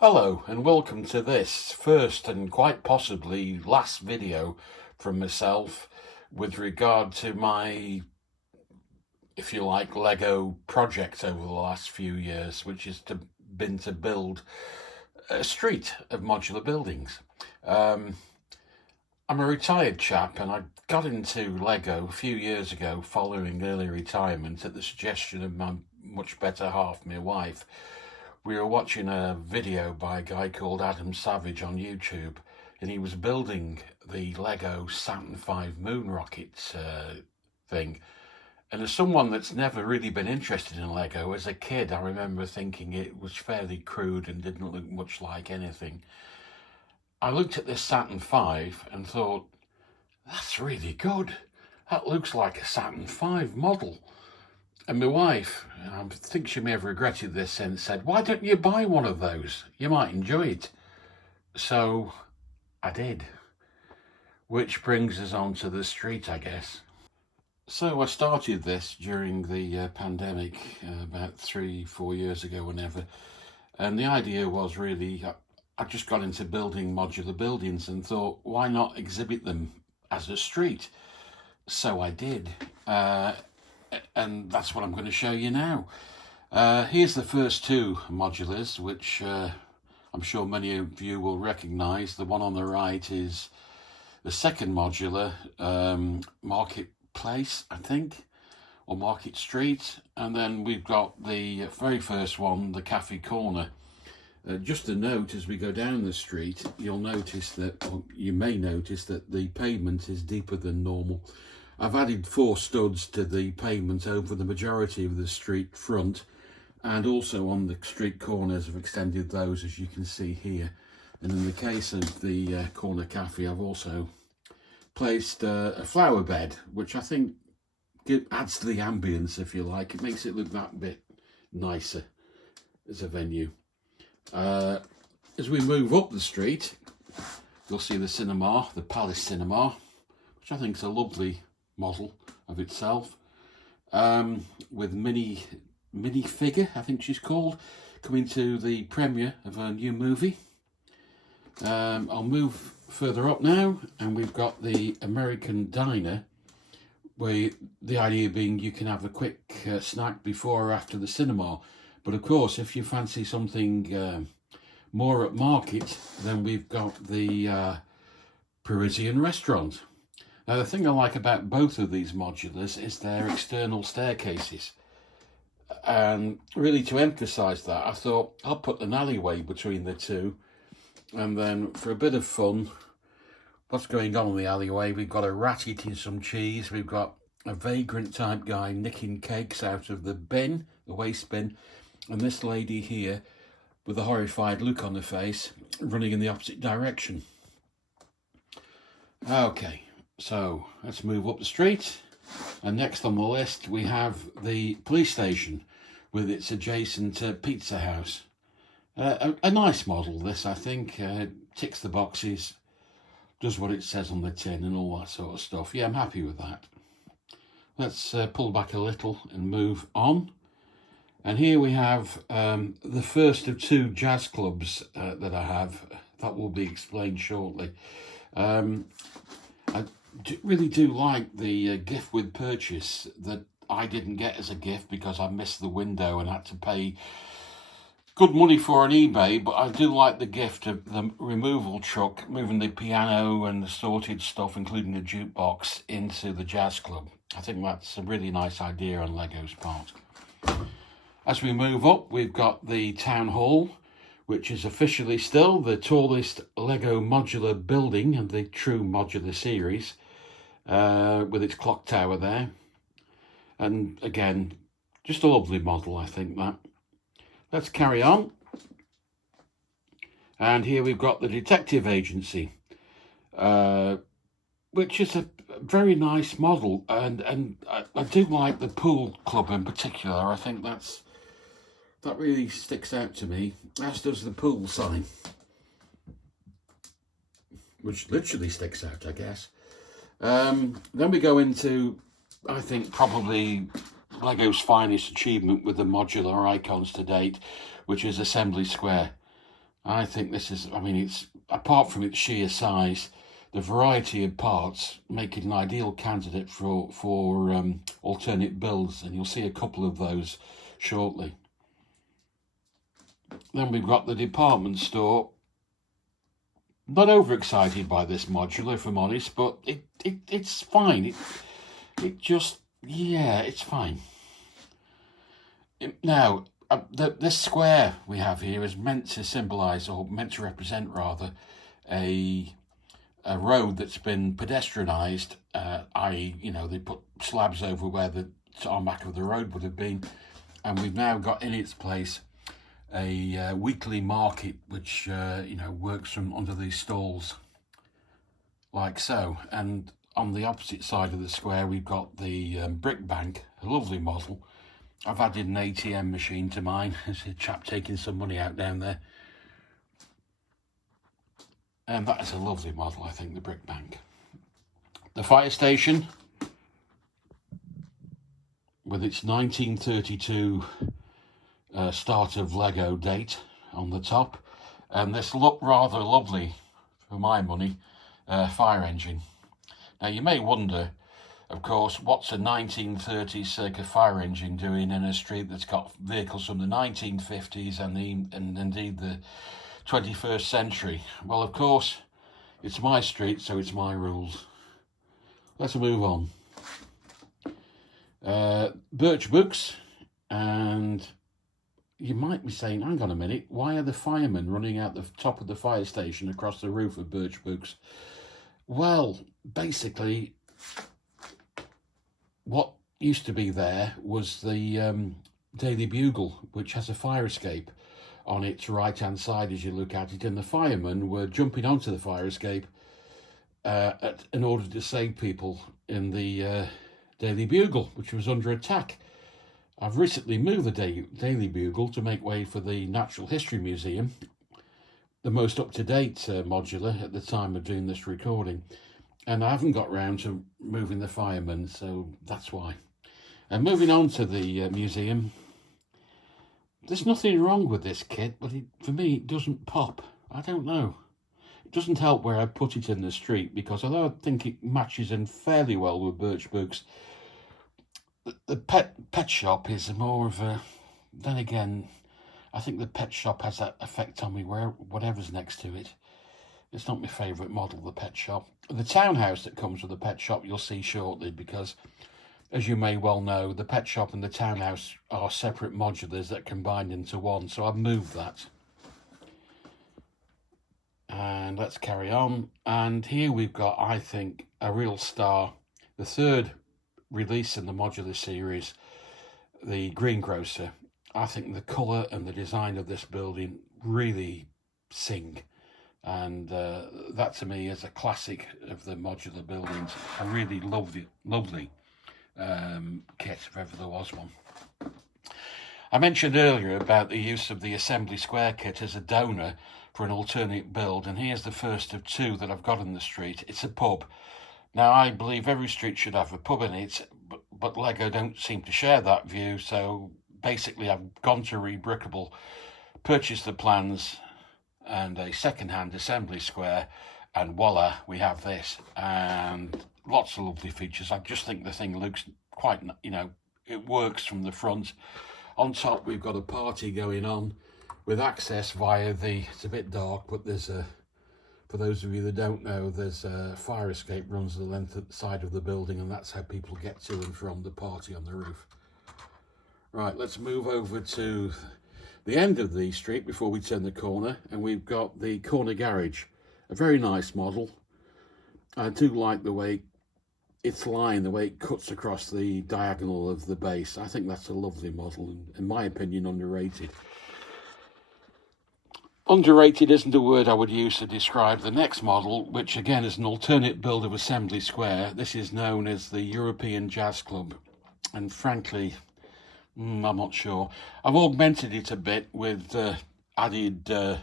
Hello and welcome to this first and quite possibly last video from myself with regard to my, if you like, Lego project over the last few years, which has been to build a street of modular buildings. I'm a retired chap and I got into Lego a few years ago following early retirement at the suggestion of my much better half, my wife. We were watching a video by a guy called Adam Savage on YouTube, and he was building the Lego Saturn V moon rocket thing. And as someone that's never really been interested in Lego, as a kid, I remember thinking it was fairly crude and didn't look much like anything. I looked at this Saturn V and thought, that's really good. That looks like a Saturn V model. And my wife, I think she may have regretted this and said, why don't you buy one of those? You might enjoy it. So I did, which brings us on to the street, I guess. So I started this during the pandemic about 3-4 years ago, whenever. And the idea was really, I just got into building modular buildings and thought, why not exhibit them as a street? So I did. And that's what I'm going to show you now. Here's the first two modulars, which I'm sure many of you will recognise. The one on the right is the second modular, Marketplace, I think, or Market Street. And then we've got the very first one, the Cafe Corner. Just a note, as we go down the street, you'll notice that, or you may notice that the pavement is deeper than normal. I've added 4 studs to the pavement over the majority of the street front, and also on the street corners I've extended those, as you can see here. And in the case of the corner cafe, I've also placed a flower bed, which I think adds to the ambience, if you like. It makes it look that bit nicer as a venue. As we move up the street, you'll see the cinema, the Palace Cinema, which I think is a lovely model of itself, with Minnie Figure, I think she's called, coming to the premiere of a new movie. I'll move further up now, and we've got the American Diner, where the idea being you can have a quick snack before or after the cinema. But of course, if you fancy something more at market, then we've got the Parisian restaurant. Now, the thing I like about both of these modulars is their external staircases. And really, to emphasise that, I thought I'll put an alleyway between the two. And then for a bit of fun, what's going on in the alleyway? We've got a rat eating some cheese. We've got a vagrant type guy nicking cakes out of the bin, the waste bin. And this lady here, with a horrified look on her face, running in the opposite direction. Okay. So let's move up the street, and next on the list we have the police station with its adjacent pizza house. A nice model, this, I think. Ticks the boxes, does what it says on the tin and all that sort of stuff. Yeah, I'm happy with that. Let's pull back a little and move on. And here we have the first of 2 jazz clubs that I have. That will be explained shortly. I really do like the gift with purchase that I didn't get as a gift because I missed the window and had to pay good money for on eBay. But I do like the gift of the removal truck moving the piano and the sorted stuff, including the jukebox, into the jazz club. I think that's a really nice idea on Lego's part. As we move up, we've got the town hall, which is officially still the tallest Lego modular building in the true modular series, with its clock tower there. And again, just a lovely model, I think, that. Let's carry on. And here we've got the detective agency, which is a very nice model. And I do like the pool club in particular. I think that really sticks out to me, as does the pool sign, which literally sticks out, I guess. Then we go into, I think, probably Lego's finest achievement with the modular icons to date, which is Assembly Square. I think this is, I mean, it's, apart from its sheer size, the variety of parts make it an ideal candidate for alternate builds, and you'll see a couple of those shortly. Then we've got the department store. Not overexcited by this modular, if I'm honest, but it's fine. It just, yeah, it's fine. Now, this square we have here is meant to symbolise, or meant to represent rather, a road that's been pedestrianised, i.e., you know, they put slabs over where the tarmac of the road would have been, and we've now got in its place a weekly market which you know, works from under these stalls like so. And on the opposite side of the square we've got the brick bank, a lovely model. I've added an ATM machine to mine. There's a chap taking some money out down there, and that is a lovely model, I think, the brick bank. The fire station with its 1932 start of Lego date on the top, and this looked rather lovely for my money fire engine. Now you may wonder, of course, what's a 1930s circa fire engine doing in a street that's got vehicles from the 1950s and indeed the 21st century? Well, of course, it's my street, so it's my rules. Let's move on. Birch books, and you might be saying, hang on a minute, why are the firemen running out the top of the fire station across the roof of birch books? Well, basically, what used to be there was the Daily Bugle, which has a fire escape on its right-hand side as you look at it, and the firemen were jumping onto the fire escape in order to save people in the Daily Bugle, which was under attack. I've recently moved the Daily Bugle to make way for the Natural History Museum, the most up-to-date modular at the time of doing this recording, and I haven't got round to moving the firemen, so that's why. And moving on to the museum, there's nothing wrong with this kit, but for me it doesn't pop. I don't know. It doesn't help where I put it in the street, because although I think it matches in fairly well with birch books, the pet shop is more of a, then again, I think the pet shop has that effect on me where whatever's next to it. It's not my favourite model, the pet shop. The townhouse that comes with the pet shop you'll see shortly, because as you may well know, the pet shop and the townhouse are separate modulars that combined into one, so I've moved that. And let's carry on. And here we've got, I think, a real star, the third release in the modular series, the greengrocer. I think the colour and the design of this building really sing, and that to me is a classic of the modular buildings. A really lovely kit, if ever there was one. I mentioned earlier about the use of the assembly square kit as a donor for an alternate build, and here's the first of two that I've got in the street. It's a pub. Now, I believe every street should have a pub in it, but Lego don't seem to share that view, so basically I've gone to Rebrickable, purchased the plans and a second-hand assembly square, and voila, we have this, and lots of lovely features. I just think the thing looks quite, you know, it works from the front. On top we've got a party going on with access via it's a bit dark, but there's a, for those of you that don't know, there's a fire escape runs the length of the side of the building, and that's how people get to and from the party on the roof. Right, let's move over to the end of the street before we turn the corner, and we've got the corner garage. A very nice model. I do like the way it's lying, the way it cuts across the diagonal of the base. I think that's a lovely model, and in my opinion, underrated. Underrated isn't a word I would use to describe the next model, which again is an alternate build of Assembly Square. This is known as the European Jazz Club, and frankly, I'm not sure. I've augmented it a bit with added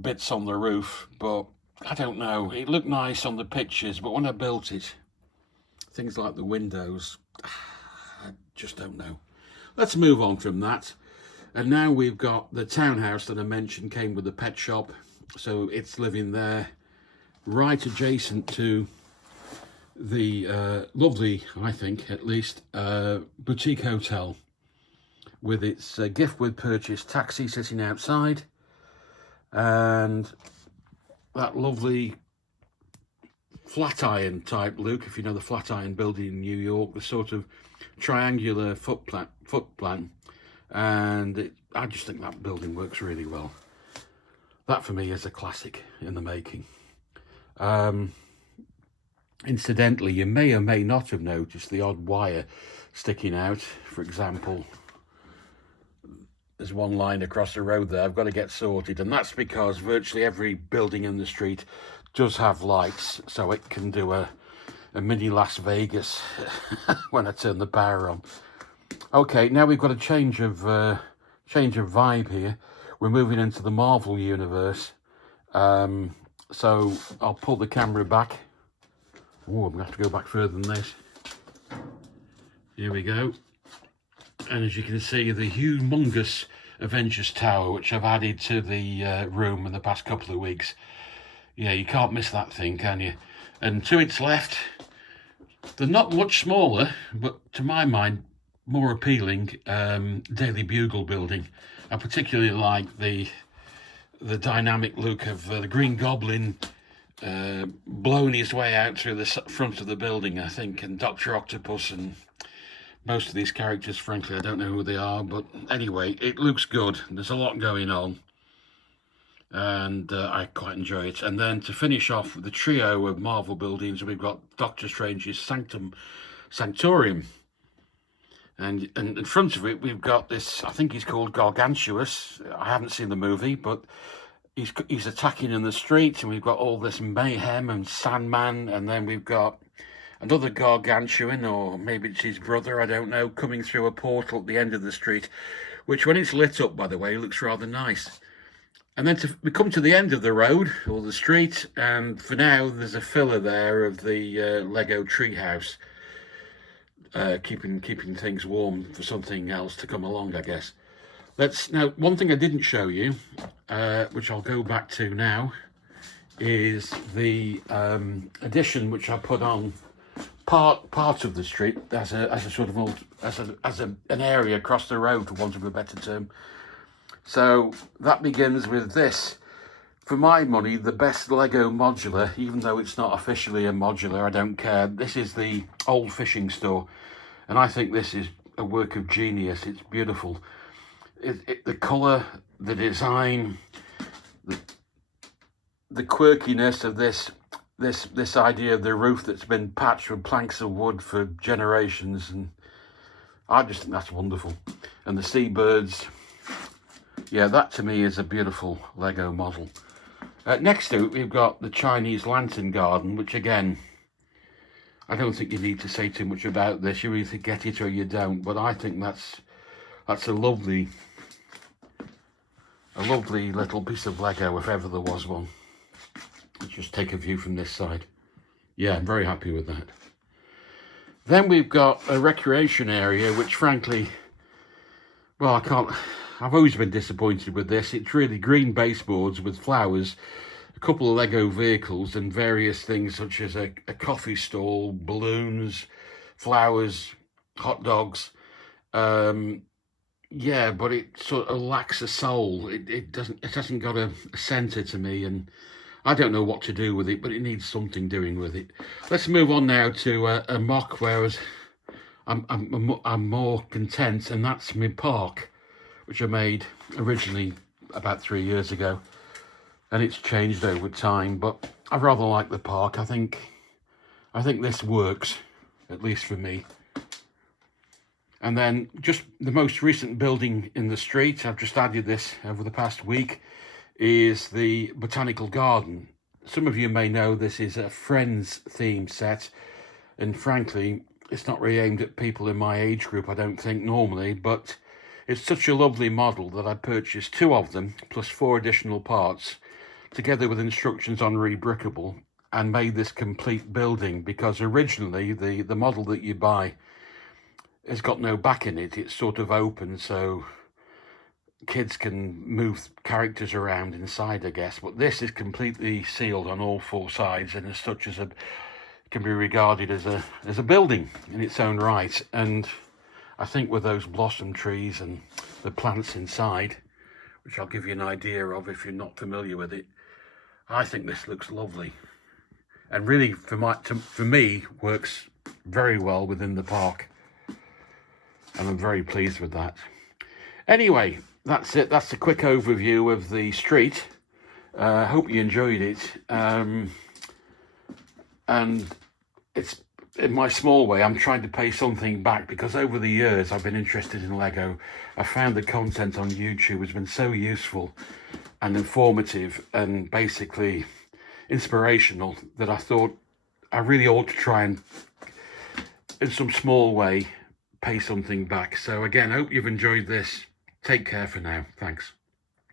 bits on the roof, but I don't know. It looked nice on the pictures, but when I built it, things like the windows, I just don't know. Let's move on from that. And now we've got the townhouse that I mentioned came with the pet shop, so it's living there right adjacent to the lovely, I think at least, boutique hotel with its gift with purchase taxi sitting outside, and that lovely Flatiron type look, if you know the Flatiron building in New York, the sort of triangular foot plan, and I just think that building works really well. That for me is a classic in the making. Incidentally, you may or may not have noticed the odd wire sticking out. For example, there's one line across the road there I've got to get sorted, and that's because virtually every building in the street does have lights, so it can do a mini Las Vegas when I turn the power on. Okay, now we've got a change of vibe here. We're moving into the Marvel universe, so I'll pull the camera back. Oh, I'm gonna have to go back further than this. Here we go. And as you can see, the humongous Avengers Tower, which I've added to the room in the past couple of weeks. Yeah, you can't miss that thing, can you? And to its left, they're not much smaller, but to my mind, more appealing, Daily Bugle building. I particularly like the dynamic look of the Green Goblin blowing his way out through the front of the building, I think, and Dr. Octopus, and most of these characters, frankly, I don't know who they are, but anyway, it looks good. There's a lot going on, and I quite enjoy it. And then to finish off with the trio of Marvel buildings, we've got Doctor Strange's Sanctorium. And in front of it, we've got this, I think he's called Gargantuous. I haven't seen the movie, but he's attacking in the street, and we've got all this mayhem and Sandman, and then we've got another Gargantuan, or maybe it's his brother, I don't know, coming through a portal at the end of the street, which when it's lit up, by the way, looks rather nice. And then we come to the end of the road, or the street, and for now there's a filler there of the Lego treehouse, keeping things warm for something else to come along, I guess. Now, one thing I didn't show you, which I'll go back to now, is the addition which I put on part of the street as a sort of an area across the road, for want of a better term. So that begins with this. For my money, the best Lego modular, even though it's not officially a modular, I don't care. This is the Old Fishing Store, and I think this is a work of genius. It's beautiful. The colour, the design, the quirkiness of this idea of the roof that's been patched with planks of wood for generations, and I just think that's wonderful. And the seabirds, yeah, that to me is a beautiful Lego model. Next to it, we've got the Chinese Lantern Garden, which again, I don't think you need to say too much about this. You either get it or you don't, but I think that's a lovely little piece of Lego, if ever there was one. Let's just take a view from this side. Yeah, I'm very happy with that. Then we've got a recreation area, which frankly, well, I've always been disappointed with this. It's really green baseboards with flowers, a couple of Lego vehicles, and various things such as a coffee stall, balloons, flowers, hot dogs. Yeah, but it sort of lacks a soul. It hasn't got a centre to me, and I don't know what to do with it, but it needs something doing with it. Let's move on now to a mock, whereas I'm more content, and that's my park, which I made originally about 3 years ago, and it's changed over time, but I rather like the park. I think this works, at least for me. And then just the most recent building in the street, I've just added this over the past week, is the Botanical Garden. Some of you may know this is a Friends theme set, and frankly, it's not really aimed at people in my age group, I don't think, normally, but it's such a lovely model that I purchased 2 of them, plus 4 additional parts, together with instructions on rebrickable, and made this complete building, because originally the model that you buy has got no back in it. It's sort of open, so kids can move characters around inside, I guess, but this is completely sealed on all four sides, and as such as can be regarded as a building in its own right. And I think with those blossom trees and the plants inside, which I'll give you an idea of if you're not familiar with it, I think this looks lovely, and really for me works very well within the park, and I'm very pleased with that. Anyway, that's it. That's a quick overview of the street. Hope you enjoyed it. And it's, in my small way, I'm trying to pay something back, because over the years I've been interested in Lego. I found the content on YouTube has been so useful and informative and basically inspirational that I thought I really ought to try and, in some small way, pay something back. So again, hope you've enjoyed this. Take care for now. Thanks.